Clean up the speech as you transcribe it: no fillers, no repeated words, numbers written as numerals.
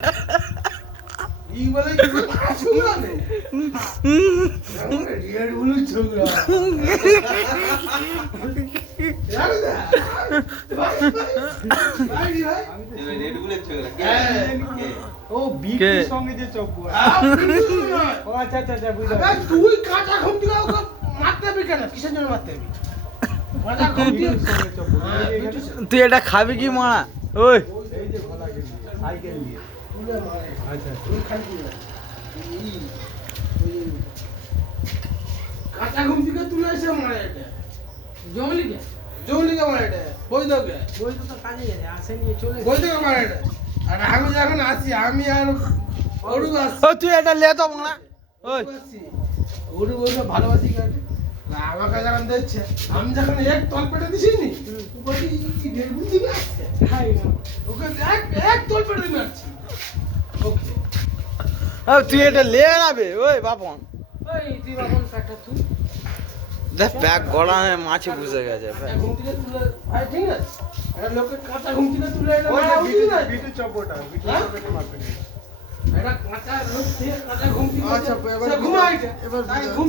ই বলে ছোকরা নে রিয়ার বলে ছোকরা यार ভাই ভাই রেড বলে ছোকরা কে ও বিপির সঙ্গে যে চপ্পু ও আচ্ছা আচ্ছা আচ্ছা বুঝা তুই কাটা ঘুমটি ওকে মারতে হবে কেন কিসের জন্য মারতে হবে কাটা ঘুমটি সঙ্গে চপ্পু তুই এটা খাবি কি মারা ওই এই যে গলা গেলি সাইকেল নিয়ে তুলে মারে আচ্ছা তুই খাই কি কাটা ঘুমটি তুলে এসে মারে এটা জঙ্গলিকে মারে এটা বই দোকে তো কাজে গেছে আসে নিয়ে চলে বই দোকে মারে এটা আর আমি যখন আসি আমি আর ওরু আসি ও তুই এটা লে তো মারা ওই ওরু বলতে ভালোবাসি কাটে না আমাকে যখন দেখছে আমি যখন এক তল পেটে দিছি নি তুই বলি কি দেড় গুণ দিকে আসছে খাই না ওকে এক তল পেটে দিকে আসছি ওকে ও তুই এটা লে যাবে ওই বাপন ওই তুই বাবন কাটা তুই দেখ ব্যাগ গলা মাছি বুঝে গেছে ঘুমটিতে তুলে আরে ঠিক আছে একটা লোকের কাঁচা ঘুমটিতে তুলে এটা ওই যে মারা উচিত না বিটু চপ্পটা বিটু হ্যাঁ? চপ্পটা মারবে না এটা কাঁচা লোক দিয়ে কাঁচা ঘুমটি আচ্ছা, এবার ঘুমাইছে এবার তাই ঘুম